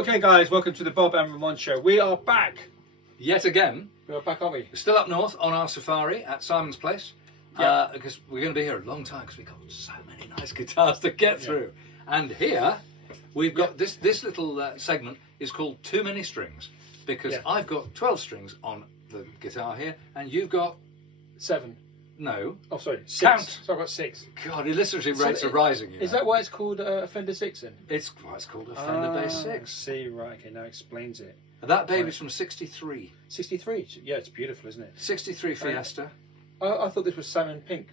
Okay guys, welcome to the Bob and Ramon show. We are back. Yet again. We are back, aren't we? We're still up north on our safari at Simon's place. Yep. Because we're going to be here a long time because we've got so many nice guitars to get through. And here we've got this little segment is called Too Many Strings, because I've got 12 strings on the guitar here and you've got 7. No. Oh, sorry. 6. Count. So I've got 6. God, your listenership rates are rising. Is that why it's called a Fender 6 then? It's called a Fender Bass 6. See, right, okay, now explains it. And that baby's from 63. 63? Yeah, it's beautiful, isn't it? 63 Fiesta. I thought this was salmon pink.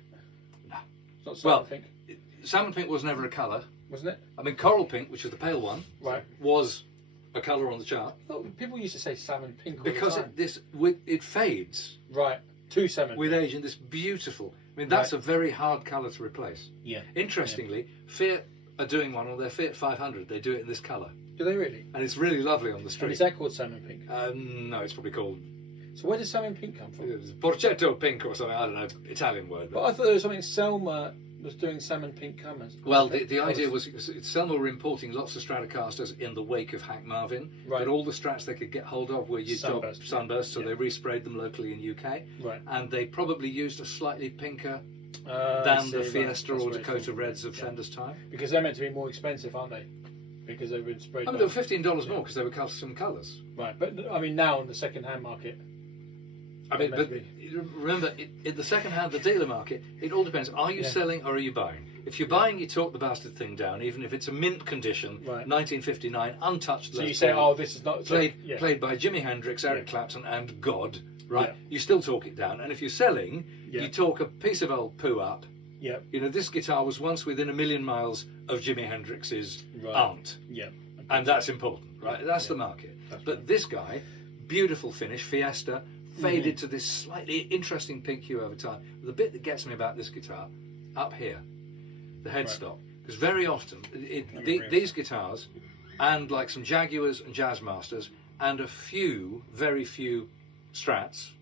No. It's not salmon pink. Salmon pink was never a colour. Wasn't it? I mean, coral pink, which is the pale one, was a colour on the chart. I thought people used to say salmon pink all because the time. it fades. Right. To salmon with age, and this beautiful. I mean, that's a very hard colour to replace. Yeah. Interestingly, Fiat are doing one on their Fiat 500. They do it in this colour. Do they really? And it's really lovely on the street. And is that called salmon pink? No, it's probably called. So where does salmon pink come from? Porcetto pink or something. I don't know, Italian word. But I thought there was something Selma was doing salmon pink colours. Well, the idea was Selma were importing lots of Stratocasters in the wake of Hank Marvin. Right. But all the Strats they could get hold of were sunburst, so they resprayed them locally in UK. Right. And they probably used a slightly pinker than the Fiesta or Dakota Reds of Fender's time. Because they're meant to be more expensive, aren't they? Because they've been sprayed. I mean, they were $15 more because they were custom colours. Right, but I mean now in the second-hand market. I mean, but remember, in the second-hand, the dealer market, it all depends. Are you selling or are you buying? If you're buying, you talk the bastard thing down, even if it's a mint condition, 1959, untouched. So you say, oh, this is not played by Jimi Hendrix, Eric Clapton, and God. Right, you still talk it down, and if you're selling, you talk a piece of old poo up. Yeah. You know, this guitar was once within 1,000,000 miles of Jimi Hendrix's aunt. Yeah. And that's important, right? That's the market. But this guy, beautiful finish, Fiesta, faded to this slightly interesting pink hue over time. The bit that gets me about this guitar, up here, the headstock, because very often these guitars, and like some Jaguars and Jazzmasters, and a few, very few Strats,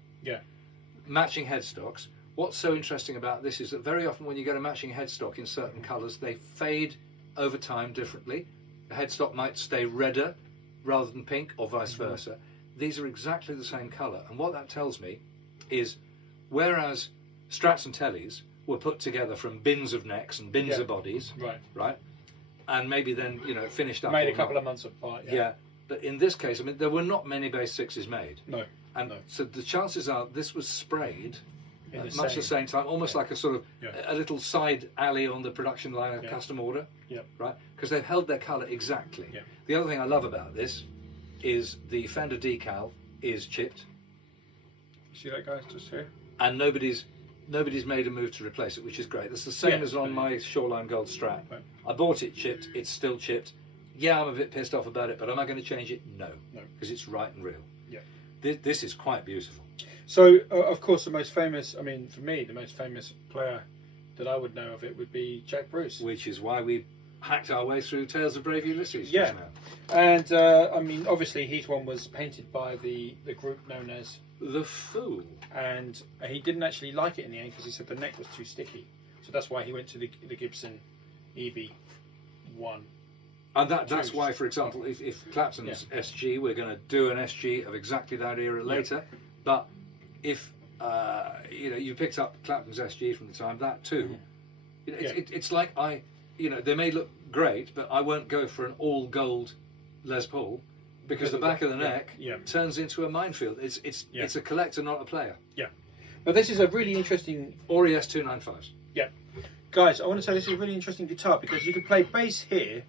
matching headstocks. What's so interesting about this is that very often when you get a matching headstock in certain colours, they fade over time differently. The headstock might stay redder rather than pink, or vice versa. These are exactly the same colour, and what that tells me is, whereas Strats and Tellys were put together from bins of necks and bins of bodies, right, and maybe then finished up made a couple of months apart. But in this case, I mean, there were not many Bass 6s made. No. And so the chances are this was sprayed at much the same time, almost like a sort of a little side alley on the production line of custom order, right? Because they've held their colour exactly. The other thing I love about this is the Fender decal is chipped. See that, guys, just here? And nobody's made a move to replace it, which is great. That's the same as on my Shoreline Gold Strat. I bought it chipped, it's still chipped. Yeah, I'm a bit pissed off about it, but am I going to change it? No, because it's right and real. This is quite beautiful. So, of course, the most famous, I mean, for me, the most famous player that I would know of it would be Jack Bruce. Which is why we hacked our way through Tales of Brave Ulysses. Yeah. And, I mean, obviously, his one was painted by the group known as The Fool. And he didn't actually like it in the end because he said the neck was too sticky. So that's why he went to the Gibson EB1. And that's why, for example, if Clapton's SG, we're going to do an SG of exactly that era later. But if you picked up Clapton's SG from the time, that too, it's like they may look great, but I won't go for an all gold Les Paul because the back of the neck turns into a minefield. It's a collector, not a player. Yeah. But this is a really interesting Ori S295s. Yeah. Guys, I want to say this is a really interesting guitar because you can play bass here.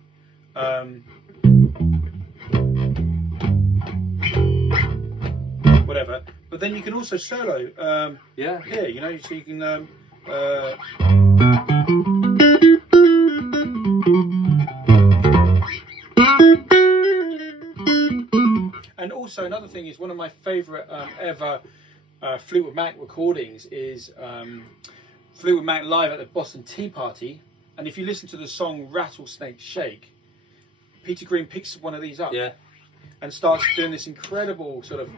Whatever, but then you can also solo. Here, so you can. And also another thing is one of my favourite ever Fleetwood Mac recordings is Fleetwood Mac live at the Boston Tea Party, and if you listen to the song Rattlesnake Shake, Peter Green picks one of these up and starts doing this incredible sort of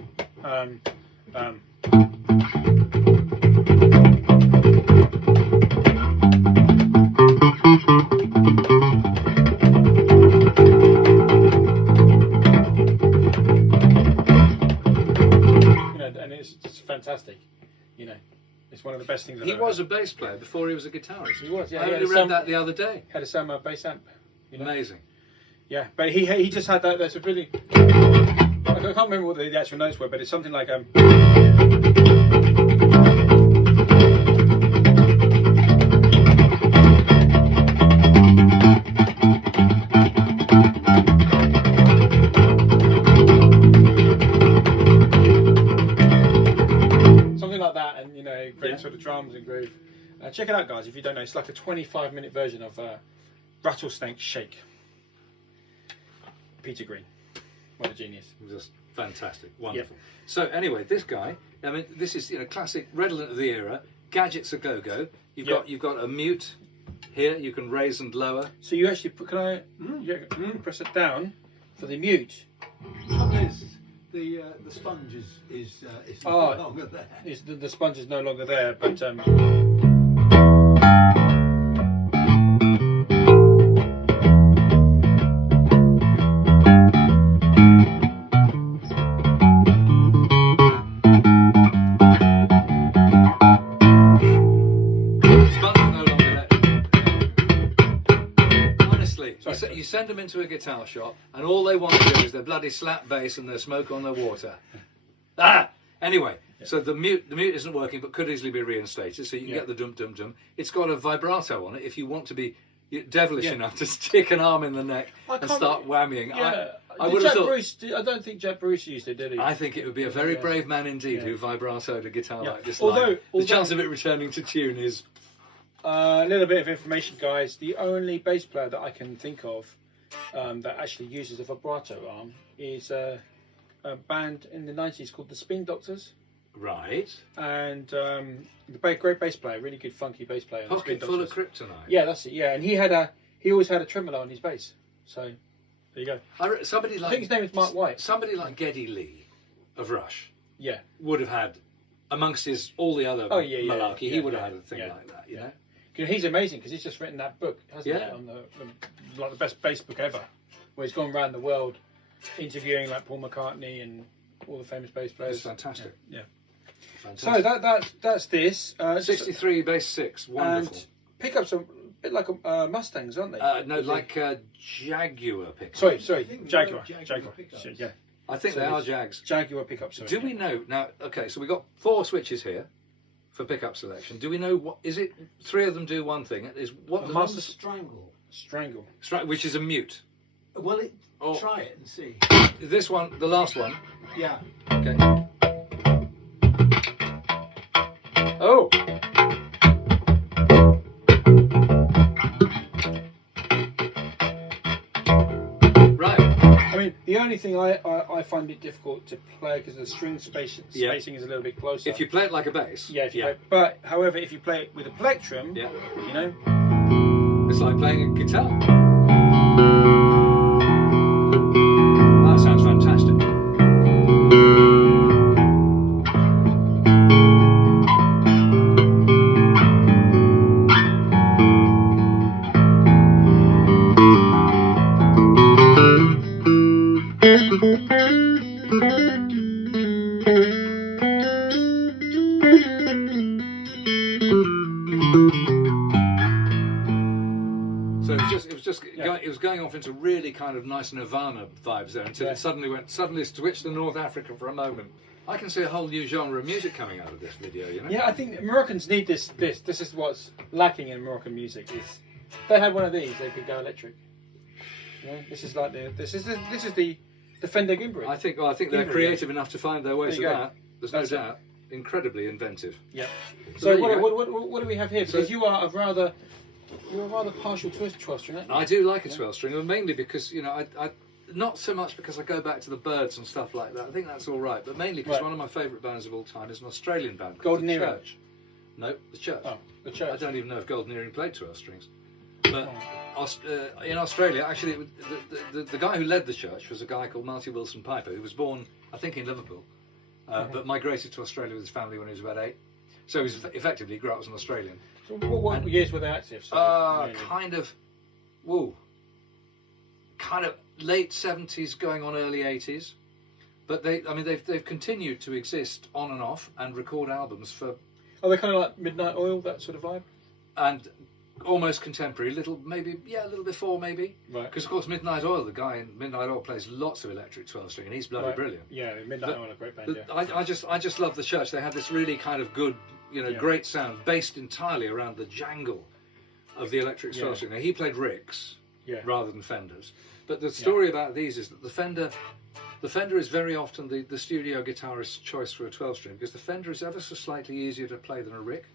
best things I've He ever was had. a bass player before he was a guitarist. He was, yeah. I He only had read that the other day. Had a Sama bass amp. You know? Amazing. Yeah, but he just had that. That's a really. I can't remember what the actual notes were, but it's something like something like that, and great sort of drums and groove. Check it out, guys, if you don't know. It's like a 25-minute version of Rattlesnake Shake. Peter Green, what a genius! Just fantastic, wonderful. Yep. So anyway, this guy, I mean, this is classic redolent of the era. Gadgets a go-go. You've got a mute here. You can raise and lower. So you actually can I press it down for the mute? The sponge is no longer there. The sponge is no longer there, but you send them into a guitar shop and all they want to do is their bloody slap bass and their smoke on their water. Anyway, so the mute isn't working but could easily be reinstated, so you can get the dum dum dum. It's got a vibrato on it if you want to be devilish enough to stick an arm in the neck and start whammying. I would have thought. I don't think Jack Bruce used it, did he? I think it would be a very brave man indeed who vibratoed a guitar like this. Although the chance of it returning to tune is. A little bit of information, guys. The only bass player that I can think of that actually uses a vibrato arm is a band in the 90s called the Spin Doctors. Right. And the great bass player, really good funky bass player. Pocket full of kryptonite. Yeah, that's it. Yeah, and he always had a tremolo on his bass. So there you go. I think his name is Mark White. Somebody like Geddy Lee of Rush. Yeah. Would have had amongst all the other malarkey. He would have had a thing like that. You know. He's amazing because he's just written that book, hasn't he? On the best bass book ever, where he's gone around the world interviewing like Paul McCartney and all the famous bass players. It's fantastic. Yeah. Fantastic. So that's this. 63 bass 6, wonderful. And pickups are a bit like Mustangs, aren't they? No, like Jaguar pickups. Sorry, Jaguar. Yeah. I think they are Jags. Jaguar pickups. Do we know now? Okay, so we got 4 switches here for pickup selection. Do we know what is it? 3 of them do one thing. Is what Master Strangle, which is a mute. Well, try it and see. This one, the last one. Yeah. Okay. Oh. Right. I mean, the only thing I find it difficult to play because the string spacing is a little bit closer. If you play it like a bass. Yeah. But however, if you play it with a plectrum, it's like playing a guitar. That sounds fantastic. So it was going off into really kind of nice Nirvana vibes there until it suddenly switched to North Africa for a moment. I can see a whole new genre of music coming out of this video, you know. Yeah, I think Moroccans need this. This is what's lacking in Moroccan music. Is if they had one of these, they could go electric. This is like the Fender Gimbri. I think they're creative enough to find their way to that. There's no doubt. Incredibly inventive. Yeah. So what do we have here? Because you are rather partial to a 12 string, aren't you? I do like a 12 string, mainly because I not so much because I go back to the Birds and stuff like that. I think that's all right, but mainly because one of my favourite bands of all time is an Australian band called Golden Earring. No, the Church. Oh, the Church. I don't even know if Golden Earring played 12 strings. But in Australia, actually, the guy who led the Church was a guy called Marty Wilson Piper, who was born, I think, in Liverpool, but migrated to Australia with his family when he was about 8. So he effectively grew up as an Australian. So what years were they active? Kind of late 70s, going on early 80s. But they've continued to exist on and off and record albums for Are they kind of like Midnight Oil, that sort of vibe? And almost contemporary, a little before maybe. Right. Because of course Midnight Oil, the guy in Midnight Oil plays lots of electric 12 string, and he's bloody Right. brilliant. Yeah, Midnight Oil, a great band. Yeah. I just love the Church. They had this really kind of good, Yeah. great sound based entirely around the jangle of the electric 12 string. Now he played Ricks rather than Fenders, but the story about these is that the Fender is very often the studio guitarist's choice for a 12 string, because the Fender is ever so slightly easier to play than a Rick.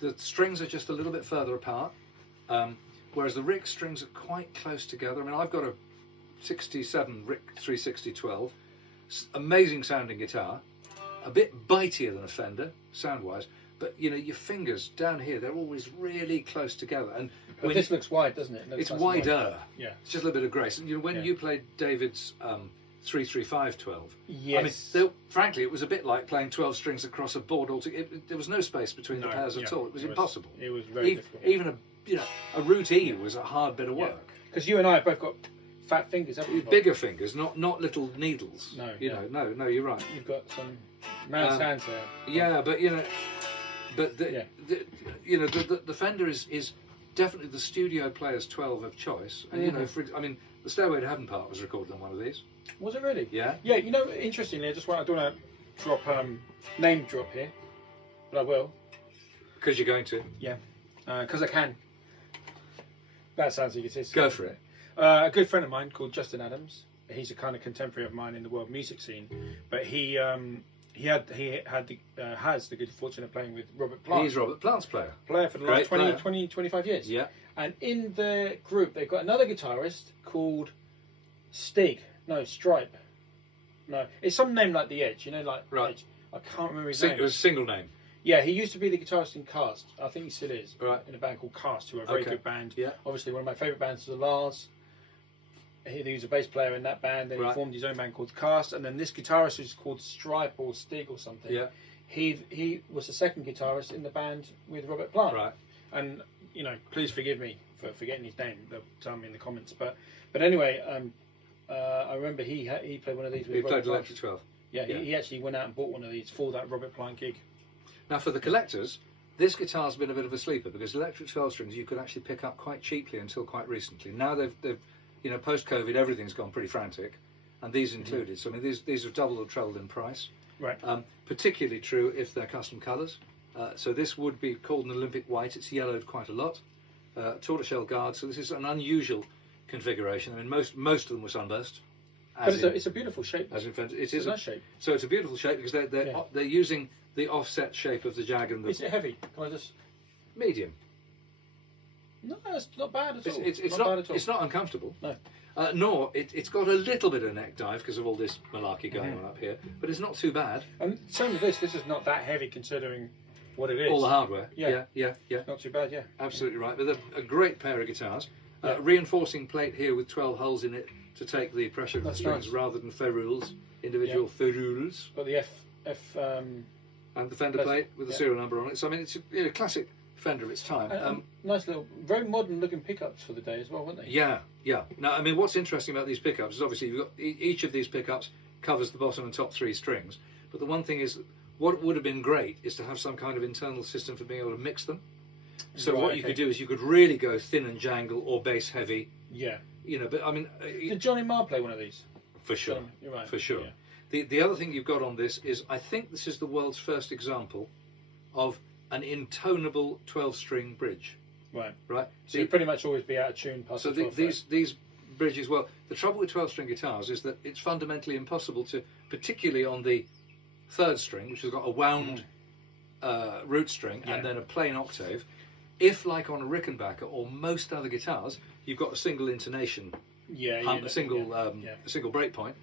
The strings are just a little bit further apart, whereas the Rick strings are quite close together. I mean, I've got a 67 Rick 360-12, amazing sounding guitar, a bit bitier than a Fender sound-wise, but your fingers down here, they're always really close together. And But this looks wide, doesn't it? it's wider. Yeah. It's just a little bit of grace. And when you played David's 335-12, Yes. I mean, frankly, it was a bit like playing 12 strings across a board altogether. There was no space between the pairs at all. It was impossible. It was very difficult. Even a root E was a hard bit of work. Because you and I have both got fat fingers, haven't we? Bob? Bigger fingers, not little needles. No, no, you're right. You've got some man's hands there. Yeah, but the Fender is definitely the studio player's 12 of choice. And the Stairway to Heaven part was recorded on one of these. Was it really? Yeah. Yeah. Interestingly, I don't want to drop name drop here, but I will. Because you're going to. Yeah. Because I can. That sounds egotistical. Go for it. A good friend of mine called Justin Adams. He's a kind of contemporary of mine in the world music scene, but he has the good fortune of playing with Robert Plant. He's Robert Plant's player. Player for the last 25 years. Yeah. And in the group, they've got another guitarist called Stripe. No, it's some name like The Edge. Right. Edge. I can't remember his name. It was a single name. Yeah, he used to be the guitarist in Cast. I think he still is. Right. In a band called Cast, who are a very good band. Yeah. Obviously, one of my favourite bands is the Lars. He was a bass player in that band. Then he formed his own band called Cast. And then this guitarist who's called Stripe or Stig or something. Yeah. He was the second guitarist in the band with Robert Plant. Right. And please forgive me for forgetting his name. They'll tell me in the comments. But anyway, I remember he played one of these with Robert Played Plant. Electric 12. Yeah, he actually went out and bought one of these for that Robert Plant gig. Now, for the collectors, this guitar's been a bit of a sleeper, because electric 12 strings you could actually pick up quite cheaply until quite recently. Now they've post-COVID, everything's gone pretty frantic, and these included. So I mean, these have doubled or trebled in price. Right. Particularly true if they're custom colours. So this would be called an Olympic white. It's yellowed quite a lot. Tortoiseshell guard. So this is an unusual configuration. I mean, most of them were sunburst. But it's a beautiful shape. As in Fender, it's a nice shape. So it's a beautiful shape because they're using the offset shape of the jag and the. Is it heavy? Can I just? Medium. No, it's not bad at all. It's not bad at all. It's not uncomfortable. No. Nor it's got a little bit of neck dive because of all this malarkey going on up here, but it's not too bad. And same with this. This is not that heavy considering what it is. All the hardware. Yeah. Yeah. Not too bad. Yeah. Absolutely right. But a great pair of guitars. Reinforcing plate here with 12 holes in it to take the pressure of the strings rather than ferrules, individual ferrules. Got the F. And the Fender plate with the serial number on it. So I mean, it's a classic Fender of its time. Nice little, very modern looking pickups for the day as well, weren't they? Yeah. Now, I mean, what's interesting about these pickups is obviously you've got each of these pickups covers the bottom and top three strings. But the one thing is, what would have been great is to have some kind of internal system for being able to mix them. So what you could do is you could really go thin and jangle or bass heavy. Yeah. But I mean, did Johnny Marr play one of these? For sure. You're right. For sure. Yeah. The other thing you've got on this is, I think this is the world's first example of an intonable 12-string bridge. Right. So you you pretty much always be out of tune past so the 12th these bridges, well, the trouble with 12-string guitars is that it's fundamentally impossible to, particularly on the third string, which has got a wound root string and then a plain octave, if, like on a Rickenbacker or most other guitars, you've got a single intonation, a single break point,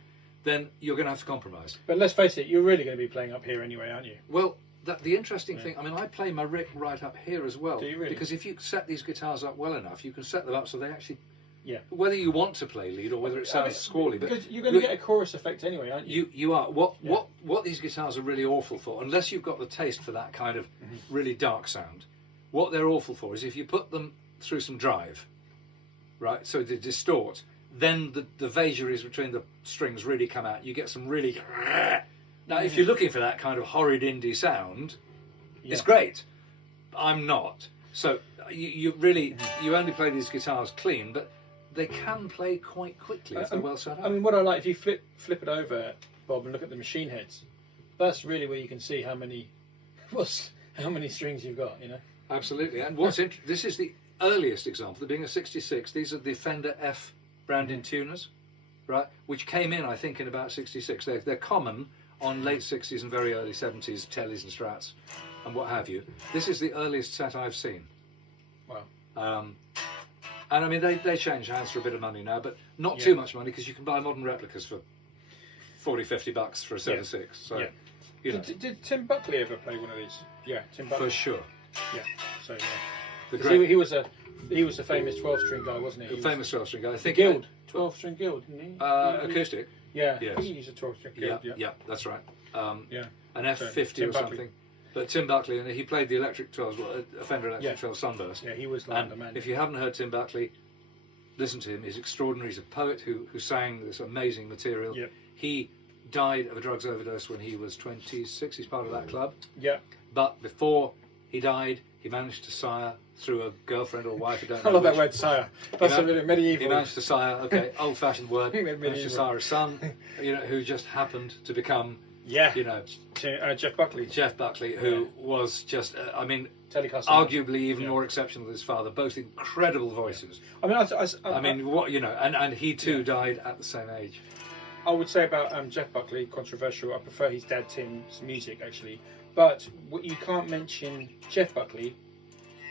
then you're going to have to compromise. But let's face it, you're really going to be playing up here anyway, aren't you? Well, the interesting thing, I mean, I play my Rick right up here as well. Do you really? Because if you set these guitars up well enough, you can set them up so they actually, Yeah. whether you want to play lead or whether it sounds squally. Because you're going to get a chorus effect anyway, aren't you? You are. What these guitars are really awful for, unless you've got the taste for that kind of really dark sound, what they're awful for is if you put them through some drive, right, so they distort, then the vagaries between the strings really come out. You get some really... Now, if you're looking for that kind of horrid indie sound, It's great. I'm not. So you really, you only play these guitars clean, but they can play quite quickly if they're well set up. I mean, what I like, if you flip it over, Bob, and look at the machine heads, that's really where you can see how many strings you've got, you know. Absolutely. And this is the earliest example, there being a 66. These are the Fender F branded tuners, right? Which came in, I think, in about 66. They're common on late 60s and very early 70s tellies and strats and what have you. This is the earliest set I've seen. Wow. And I mean, they change hands for a bit of money now, but not too much money, because you can buy modern replicas for 40, 50 bucks for a set of 6. So, you know. Did Tim Buckley ever play one of these? Yeah, Tim Buckley. For sure. Yeah. So The 'cause great, he was the famous 12-string guy, wasn't he? the famous 12-string guy. I think Guild, 12-string Guild, didn't he? acoustic. Yeah. Yes. I think he used a 12-string Guild. Yeah. That's right. Yeah. An F50 Tim or Buckley. something. But Tim Buckley, and he played the electric 12s, a Fender Electric Yeah. 12 Sunburst. Yeah, he was like And the man. if you haven't heard Tim Buckley, listen to him. He's extraordinary. He's a poet who sang this amazing material. Yep. He died of a drugs overdose when he was 26. He's part of that club. Yeah. But before he died, he managed to sire through a girlfriend or wife. I don't I know love that which. word, sire. That's a bit medieval. He managed to sire, okay, old-fashioned word. Medieval. Managed to sire a son, who just happened to become, Yeah. Jeff Jeff Buckley. who was just, Telecaster. arguably even more exceptional than his father. Both incredible voices. I mean, And he too died at the same age. I would say about Jeff Buckley, controversial. I prefer his dad Tim's music, actually. But you can't mention Jeff Buckley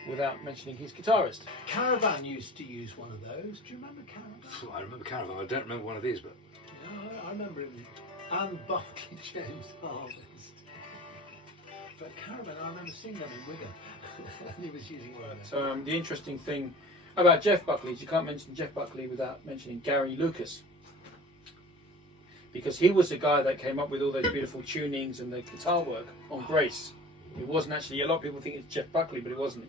without mentioning his guitarist. Caravan used to use one of those. Do you remember Caravan? I remember Caravan. I don't remember one of these, but No, I remember him. And Barclay James Harvest. But Caravan, I remember seeing them in Wigan. And he was using one of them. So the interesting thing about Jeff Buckley is you can't mention Jeff Buckley without mentioning Gary Lucas. Because he was the guy that came up with all those beautiful tunings and the guitar work on Grace. It wasn't actually, a lot of people think it's Jeff Buckley, but it wasn't.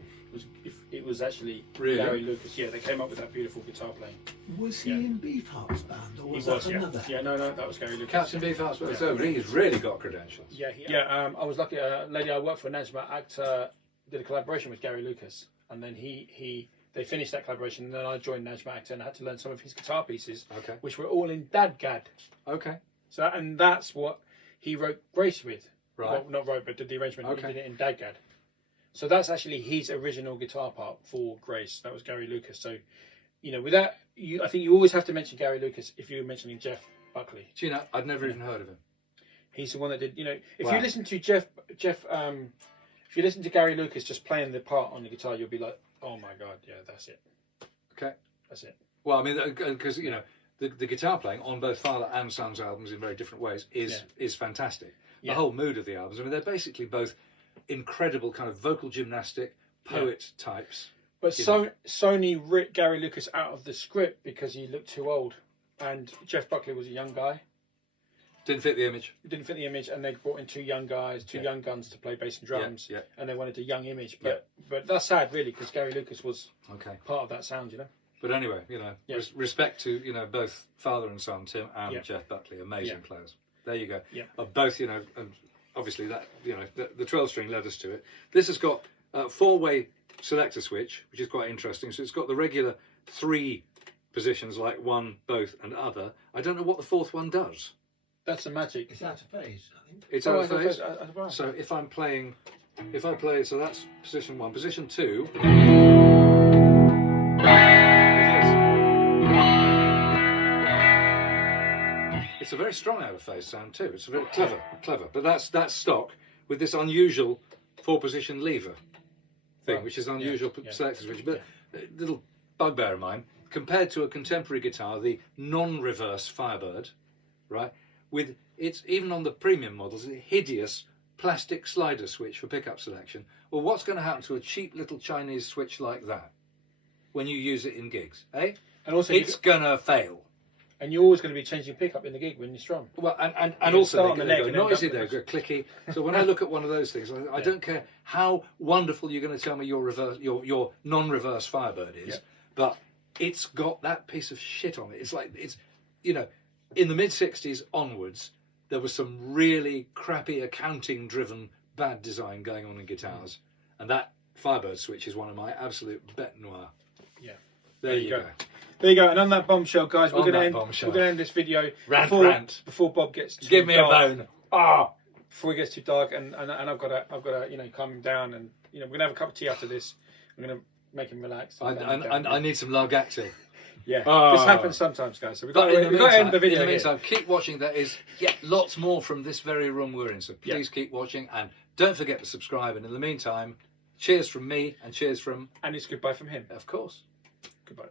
It was actually Really? Gary Lucas. Yeah, they came up with that beautiful guitar playing. Was he in Beefheart's band, or was He was, that yeah. another? Yeah, no, that was Gary Lucas. Captain Beefheart's. Yeah. So he's really got credentials. Yeah. I was lucky. A lady I worked for, Najma Akhtar, did a collaboration with Gary Lucas, and then they finished that collaboration, and then I joined Najma Akhtar and I had to learn some of his guitar pieces, Okay. which were all in Dadgad. Okay. So and that's what he wrote Grace with. Right. Well, not wrote, but did the arrangement. Okay. He did it in Dadgad. So that's actually his original guitar part for Grace. That was Gary Lucas. So, without I think you always have to mention Gary Lucas if you're mentioning Jeff Buckley. Do you know? I'd never even heard of him. He's the one that did. If Wow. you listen to if you listen to Gary Lucas just playing the part on the guitar, you'll be like, oh my god, yeah, that's it. Okay. That's it. Well, I mean, because the guitar playing on both Father and Son's albums in very different ways is fantastic. The whole mood of the albums. I mean, they're basically both incredible kind of vocal gymnastic poet types. But Sony ripped Gary Lucas out of the script because he looked too old, and Jeff Buckley was a young guy. Didn't fit the image. It didn't fit the image, and they brought in two young guys, two young guns to play bass and drums, and they wanted a young image. But that's sad, really, because Gary Lucas was part of that sound, But anyway, respect to both Father and Son, Tim and Jeff Buckley, amazing players. There you go. Yeah. Both, and obviously that the 12-string led us to it. This has got a 4-way selector switch, which is quite interesting. So it's got the regular 3 positions like one, both, and other. I don't know what the 4th one does. That's the magic. It's out of phase, I think. It's out of phase. So if I play, so that's position 1. Position 2. It's a very strong out of phase sound too. It's very clever. But that's stock with this unusual 4-position lever thing, which is an unusual selector switch. But a little bugbear of mine, compared to a contemporary guitar, the non-reverse Firebird, right? With it's even on the premium models, a hideous plastic slider switch for pickup selection. Well, what's going to happen to a cheap little Chinese switch like that when you use it in gigs, eh? And also, it's gonna fail. And you're always going to be changing pickup in the gig when you strum. Well, and also they go noisy, they go clicky. So when I look at one of those things, I don't care how wonderful you're going to tell me your non-reverse Firebird is, but it's got that piece of shit on it. It's like in the mid-60s onwards, there was some really crappy accounting-driven bad design going on in guitars, and that Firebird switch is one of my absolute bête noire. Yeah. There you go. There you go. And on that bombshell, guys, we're On going that to bombshell. end this video Rant. before Bob gets too Give me dark. a bone. Ah. Before he gets too dark, and I've got to calm him down, and we're gonna have a cup of tea after this. I'm gonna make him relax. I need some Largactil. Yeah, Ah. this happens sometimes, guys. So we've got But in the to end the video in the here. meantime, keep watching. There is lots more from this very room we're in. So please keep watching, and don't forget to subscribe. And in the meantime, cheers from me, and cheers from, And it's goodbye from him. of course. Goodbye.